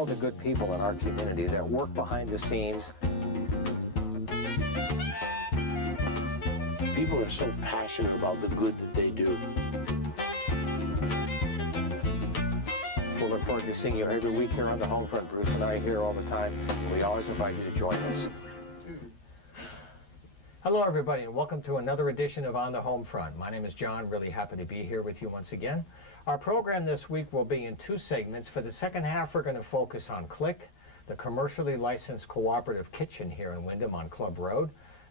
all the good people in our community that work behind the scenes. People are so passionate about the good that they do. We'll look forward to seeing you every week here on the Homefront. Bruce and I are here all the time, and we always invite you to join us. Hello everybody, and welcome to another edition of On the Homefront. My name is John, really happy to be here with you once again. Our program this week will be in two segments. For the second half, we're going to focus on Click, the commercially licensed cooperative kitchen here in Windham on Club Road.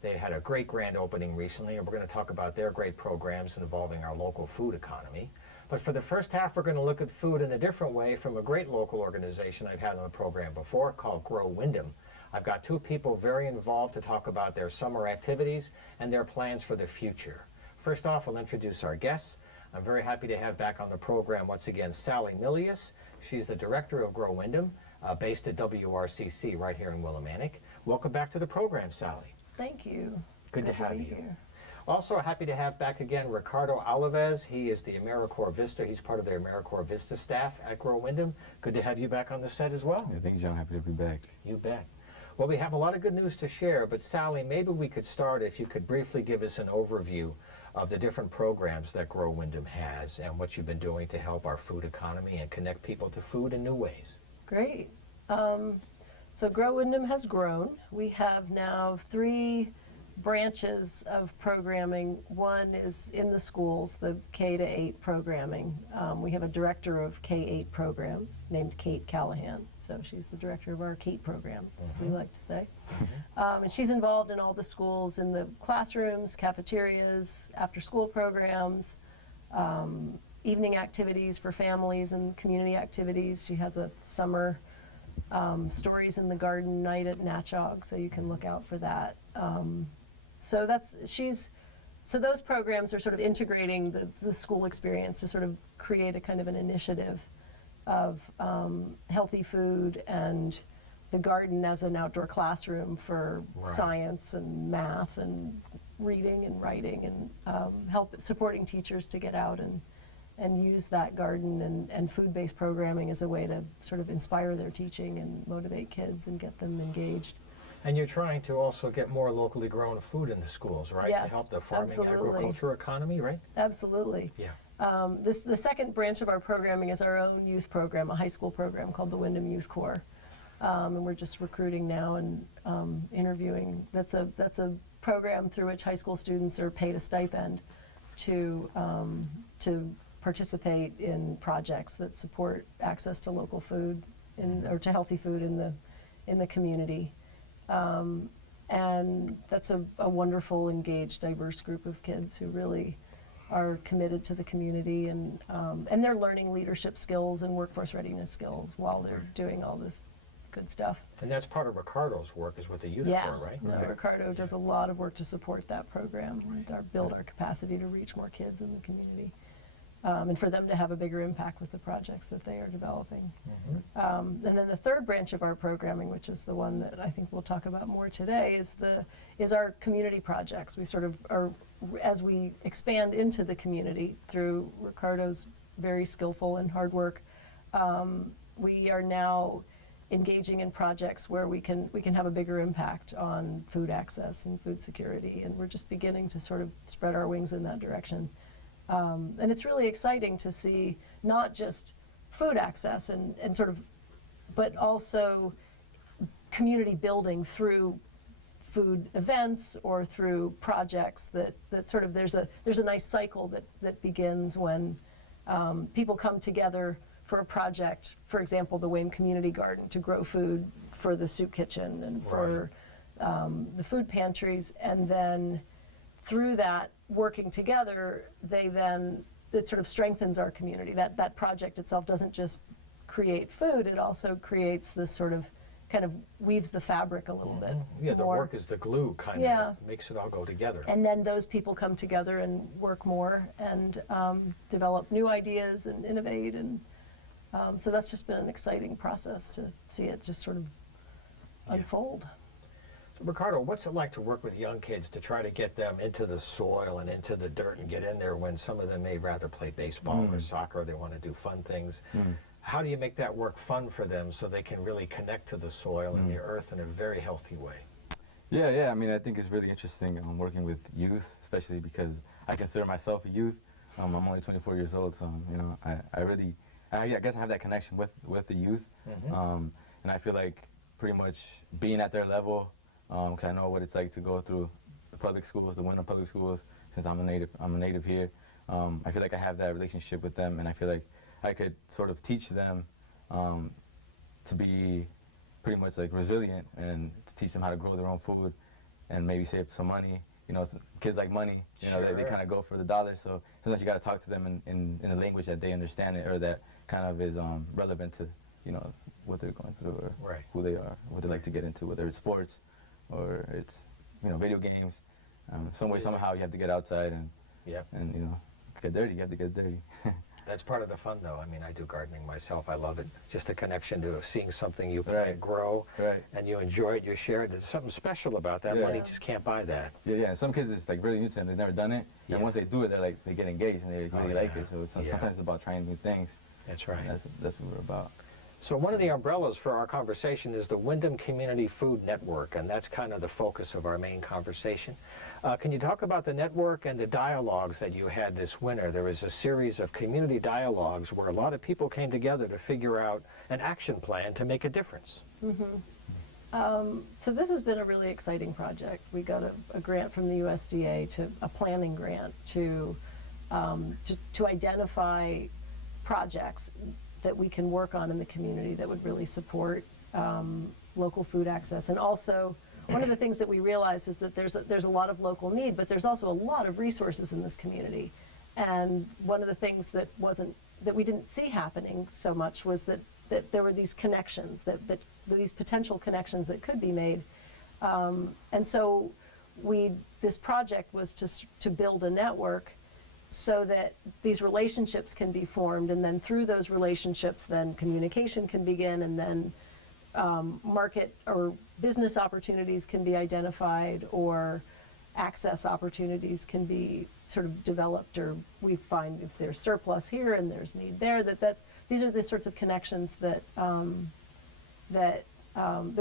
They had a great grand opening recently, and we're going to talk about their great programs involving our local food economy. But for the first half, we're going to look at food in a different way from a great local organization I've had on the program before called Grow Windham. I've got two people very involved to talk about their summer activities and their plans for the future. First off, I'll introduce our guests. I'm very happy to have back on the program once again Sally Milius. She's the director of Grow Windham, based at WRCC right here in Willimantic. Welcome back to the program, Sally. Thank you. Good to have you. Here. Also happy to have back again Ricardo Alves. He is the AmeriCorps Vista. He's part of the AmeriCorps Vista staff at Grow Windham. Good to have you back on the set as well. Yeah, thank you, John. Happy to be back. You bet. Well, we have a lot of good news to share, but Sally, maybe we could start if you could briefly give us an overview of the different programs that Grow Windham has and what you've been doing to help our food economy and connect people to food in new ways. Great. So Grow Windham has grown. We have now 3 branches of programming. One is in the schools, the K-8 programming. We have a director of K-8 programs named Kate Callahan. So she's the director of our Kate programs, as we like to say. And she's involved in all the schools, in the classrooms, cafeterias, after-school programs, evening activities for families and community activities. She has a summer Stories in the Garden night at Natchog, so you can look out for that. So those programs are sort of integrating the school experience to sort of create a kind of an initiative of healthy food and the garden as an outdoor classroom for science and math and reading and writing, and help supporting teachers to get out and use that garden and food-based programming as a way to sort of inspire their teaching and motivate kids and get them engaged. And you're trying to also get more locally grown food in the schools, right? Yes, to help the farming absolutely. agriculture economy, right? Absolutely. Yeah. The second branch of our programming is our own youth program, a high school program called the Windham Youth Corps. And we're just recruiting now and interviewing. That's a program through which high school students are paid a stipend to participate in projects that support access to local food or to healthy food in the community. And that's a wonderful, engaged, diverse group of kids who really are committed to the community, and they're learning leadership skills and workforce readiness skills while they're doing all this good stuff. And that's part of Ricardo's work, is with the Youth Corps, right? No, Right. Ricardo does a lot of work to support that program and build our capacity to reach more kids in the community. And for them to have a bigger impact with the projects that they are developing. And then the third branch of our programming, which is the one that I think we'll talk about more today, is our community projects. We sort of are, as we expand into the community through Ricardo's very skillful and hard work, we are now engaging in projects where we can have a bigger impact on food access and food security, and we're just beginning to sort of spread our wings in that direction. And it's really exciting to see not just food access and sort of, but also community building through food events or through projects that sort of, there's a nice cycle that begins when people come together for a project, for example, the Wayne Community Garden, to grow food for the soup kitchen and for the food pantries, and then through that working together, it sort of strengthens our community. That project itself doesn't just create food, it also creates this sort of, kind of weaves the fabric a little bit. Yeah, the more. work is the glue, kind of, makes it all go together. And then those people come together and work more and develop new ideas and innovate, and so that's just been an exciting process to see it just sort of unfold. Ricardo, what's it like to work with young kids to try to get them into the soil and into the dirt and get in there when some of them may rather play baseball or soccer, or they want to do fun things? How do you make that work fun for them so they can really connect to the soil and the earth in a very healthy way? Yeah. I mean, I think it's really interesting working with youth, especially because I consider myself a youth. I'm only 24 years old, so I guess I have that connection with the youth, and I feel like pretty much being at their level, because I know what it's like to go through the public schools, the Windham public schools. Since I'm a native here, I feel like I have that relationship with them, and I feel like I could sort of teach them to be pretty much like resilient and to teach them how to grow their own food and maybe save some money. You know, kids like money. You know, they kind of go for the dollar. So sometimes you got to talk to them in the language that they understand it, or that kind of is relevant to, you know, what they're going through, or who they are, what they like to get into, whether it's sports or it's, you know, video games. Some way, somehow, you have to get outside and you know, get dirty. You have to get dirty. That's part of the fun, though. I mean, I do gardening myself. I love it. Just a connection to seeing something you plant grow, and you enjoy it, you share it. There's something special about that. Money just can't buy that. Yeah. And some kids, it's like really new to them. They've never done it. And once they do it, they get engaged and they really like it. So sometimes it's about trying new things. That's right. That's what we're about. So one of the umbrellas for our conversation is the Windham Community Food Network, and that's kind of the focus of our main conversation. Can you talk about the network and the dialogues that you had this winter? There was a series of community dialogues where a lot of people came together to figure out an action plan to make a difference. So this has been a really exciting project. We got a grant from the USDA, a planning grant to identify projects that we can work on in the community that would really support local food access. And also, one of the things that we realized is that there's a lot of local need, but there's also a lot of resources in this community. And one of the things that we didn't see happening so much was that there were these connections, that these potential connections that could be made. And so this project was to build a network so that these relationships can be formed, and then through those relationships, then communication can begin, and then market or business opportunities can be identified, or access opportunities can be sort of developed, or we find if there's surplus here and there's need there, these are the sorts of connections that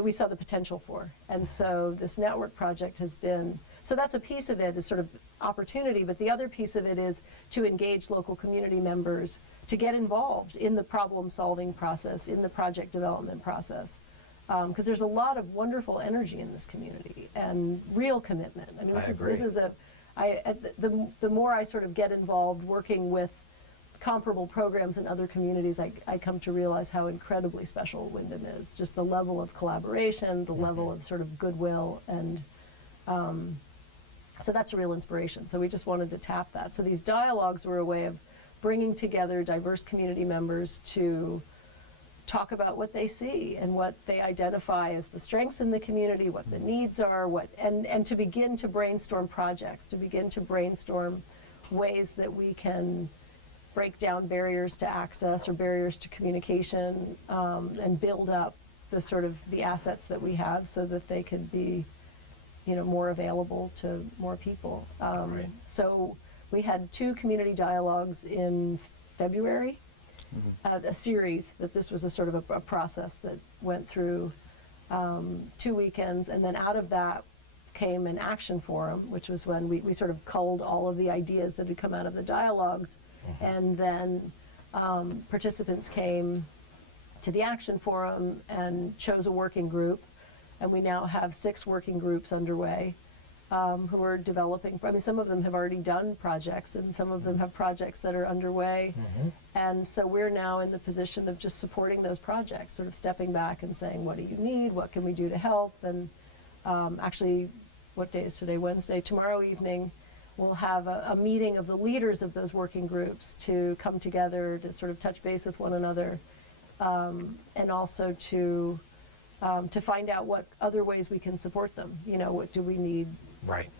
we saw the potential for. And so this network project has been, so that's a piece of it, is sort of opportunity, but the other piece of it is to engage local community members to get involved in the problem-solving process, in the project development process, because there's a lot of wonderful energy in this community and real commitment. I mean, the more I sort of get involved working with comparable programs in other communities, I come to realize how incredibly special Windham is. Just the level of collaboration, the level of sort of goodwill, and so that's a real inspiration. So we just wanted to tap that. So these dialogues were a way of bringing together diverse community members to talk about what they see and what they identify as the strengths in the community, what the needs are, and to begin to brainstorm projects, to begin to brainstorm ways that we can break down barriers to access or barriers to communication, and build up the assets that we have so that they could be, you know, more available to more people. So we had 2 community dialogues in February, a series that this was a sort of a process that went through 2 weekends, and then out of that came an action forum, which was when we sort of culled all of the ideas that had come out of the dialogues, and then participants came to the action forum and chose a working group. And we now have 6 working groups underway who are developing. I mean, some of them have already done projects, and some of them have projects that are underway. And so we're now in the position of just supporting those projects, sort of stepping back and saying, what do you need? What can we do to help? And actually, what day is today? Wednesday. Tomorrow evening, we'll have a meeting of the leaders of those working groups to come together to sort of touch base with one another, and also to find out what other ways we can support them. You know, what do we need?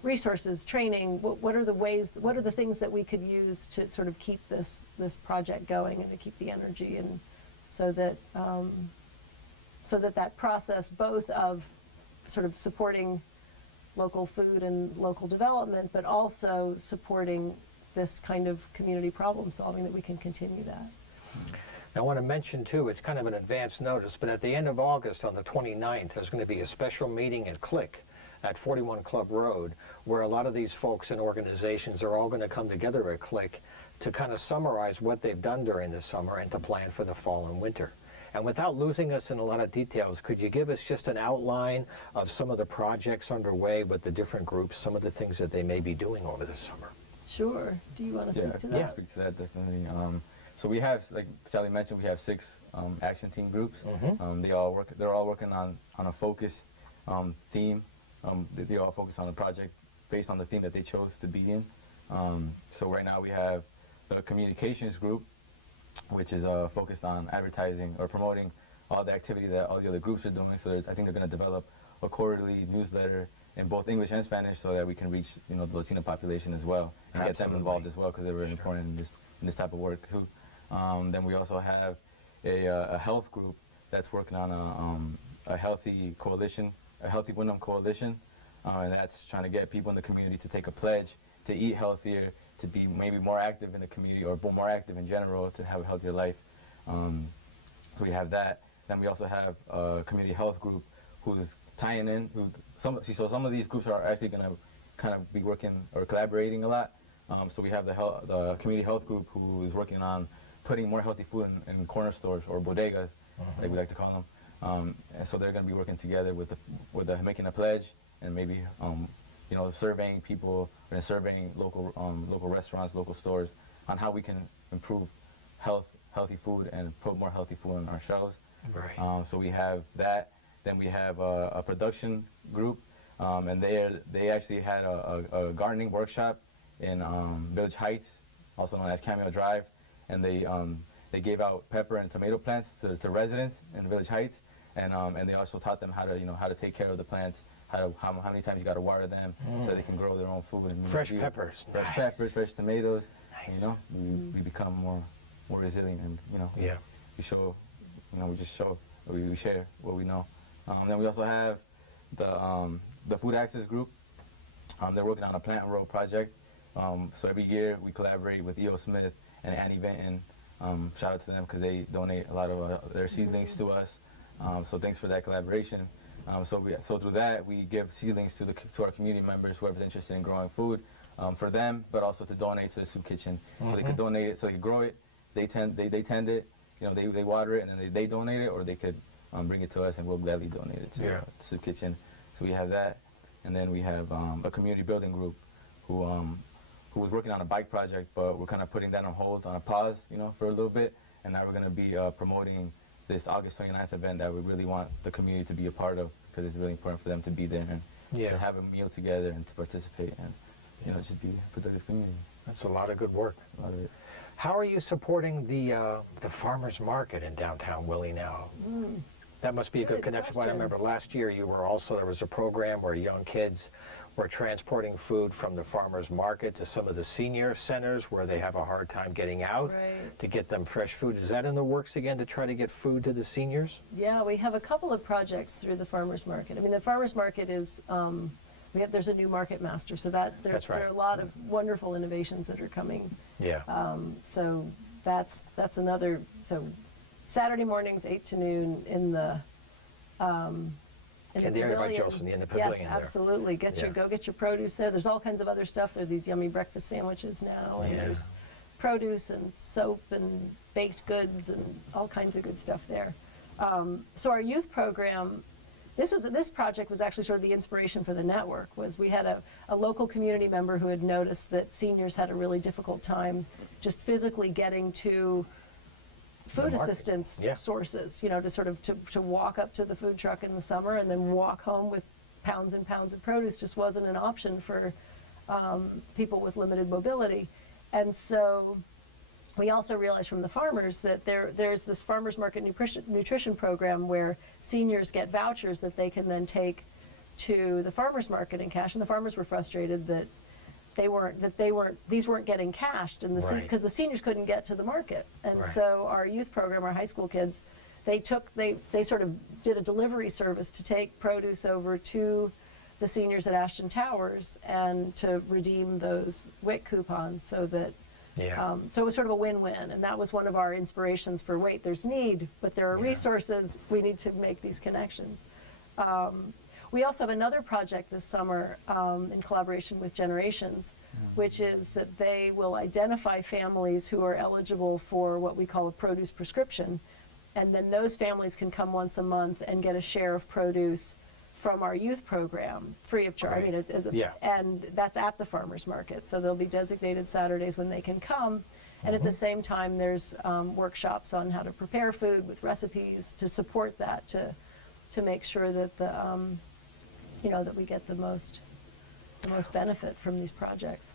Resources, training. What are the ways? What are the things that we could use to sort of keep this project going and to keep the energy, and so that that process, both of sort of supporting local food and local development, but also supporting this kind of community problem solving, that we can continue that. I want to mention too, it's kind of an advance notice, but at the end of August on the 29th, there's going to be a special meeting at Click at 41 Club Road, where a lot of these folks and organizations are all going to come together at Click to kind of summarize what they've done during the summer and to plan for the fall and winter. And without losing us in a lot of details, could you give us just an outline of some of the projects underway with the different groups, some of the things that they may be doing over the summer? Sure. Do you want to speak to that? Yeah, speak to that definitely. So we have, like Sally mentioned, we have 6 action team groups. They're all working on a focused theme. They all focus on a project based on the theme that they chose to be in. So right now we have the communications group, which is focused on advertising or promoting all the activity that all the other groups are doing. So I think they're going to develop a quarterly newsletter in both English and Spanish, so that we can reach the Latino population as well and get them involved as well, because they're very important in this type of work too. Then we also have a health group that's working on a healthy coalition, a healthy Windham coalition, and that's trying to get people in the community to take a pledge to eat healthier, to be maybe more active in the community, or more active in general, to have a healthier life. So we have that. Then we also have a community health group who's tying in. So some of these groups are actually going to kind of be working or collaborating a lot. So we have the community health group who is working on putting more healthy food in corner stores, or bodegas, like we like to call them. And so they're going to be working together with making a pledge, and maybe surveying people and surveying local restaurants, local stores, on how we can improve healthy food and put more healthy food on our shelves. Right. So we have that. Then we have a production group, and they actually had a gardening workshop in Village Heights, also known as Cameo Drive, and they gave out pepper and tomato plants to residents in Village Heights, and they also taught them how to take care of the plants, how many times you got to water them, so they can grow their own food. And Fresh peppers. Fresh Nice. peppers, fresh tomatoes. Nice. We become more resilient, and Yeah. we show, we just show, we share what we know. Then we also have the food access group. They're working on a plant and row project. So every year we collaborate with E.O. Smith and Annie Benton. Shout out to them, because they donate a lot of their seedlings to us. So thanks for that collaboration. So through that, we give seedlings to our community members, whoever's interested in growing food, for them, but also to donate to the soup kitchen. So they could donate it, so they could grow it. They tend it. They water it, and then they donate it, or they could bring it to us, and we'll gladly donate it to the soup kitchen. So we have that, and then we have a community building group who was working on a bike project, but we're kind of putting that on hold, on a pause, for a little bit, and now we're going to be promoting this August 29th event that we really want the community to be a part of, because it's really important for them to be there and to have a meal together and to participate and just be a productive community. That's a lot of good work. A lot of it. How are you supporting the farmers market in downtown Willie now? That must be a good connection. I remember last year there was a program where young kids were transporting food from the farmers market to some of the senior centers where they have a hard time getting out to get them fresh food. Is that in the works again, to try to get food to the seniors? Yeah, we have a couple of projects through the farmers market. I mean, the farmers market is, there's a new market master, so there are a lot of wonderful innovations that are coming. Yeah. So that's another, so Saturday mornings, 8 to noon in the in the area by Jolson, in the pavilion. Yes, absolutely. Go get your produce there. There's all kinds of other stuff. There are these yummy breakfast sandwiches now, and there's produce and soap and baked goods and all kinds of good stuff there. So our youth program, this project was actually sort of the inspiration for the network. Was we had a local community member who had noticed that seniors had a really difficult time just physically getting to food assistance sources, to sort of to walk up to the food truck in the summer and then walk home with pounds and pounds of produce just wasn't an option for people with limited mobility. And so we also realized from the farmers that there's this farmers market nutrition program where seniors get vouchers that they can then take to the farmers market and cash. And the farmers were frustrated that these weren't getting cashed, and because the seniors couldn't get to the market. And so our youth program, our high school kids, they sort of did a delivery service to take produce over to the seniors at Ashton Towers and to redeem those WIC coupons so that Yeah. so it was sort of a win-win, and that was one of our inspirations for, wait, there's need, but there are Yeah. resources, we need to make these connections. We also have another project this summer in collaboration with Generations, which is that they will identify families who are eligible for what we call a produce prescription, and then those families can come once a month and get a share of produce from our youth program, free of charge. I mean, Yeah. and that's at the farmers market. So there'll be designated Saturdays when they can come. And at the same time, there's workshops on how to prepare food with recipes to support that, to make sure that the, that we get the most benefit from these projects.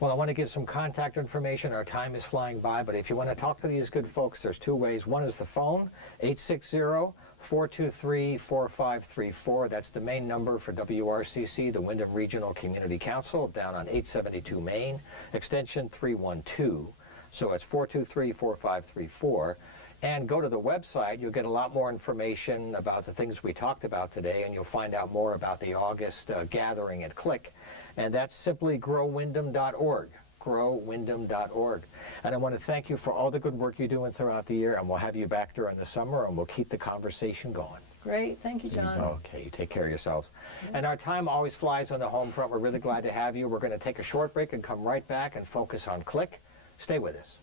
Well, I want to give some contact information. Our time is flying by, but if you want to talk to these good folks, there's two ways. One is the phone, 860-423-4534. That's the main number for WRCC, the Windham Regional Community Council, down on 872 Main, extension 312. So it's 423-4534. And go to the website. You'll get a lot more information about the things we talked about today, and you'll find out more about the August gathering at Click. And that's simply growwindham.org, growwindham.org. And I want to thank you for all the good work you're doing throughout the year, and we'll have you back during the summer, and we'll keep the conversation going. Great, thank you, John. Okay, you take care of yourselves. And our time always flies on the home front. We're really glad to have you. We're going to take a short break and come right back and focus on Click. Stay with us.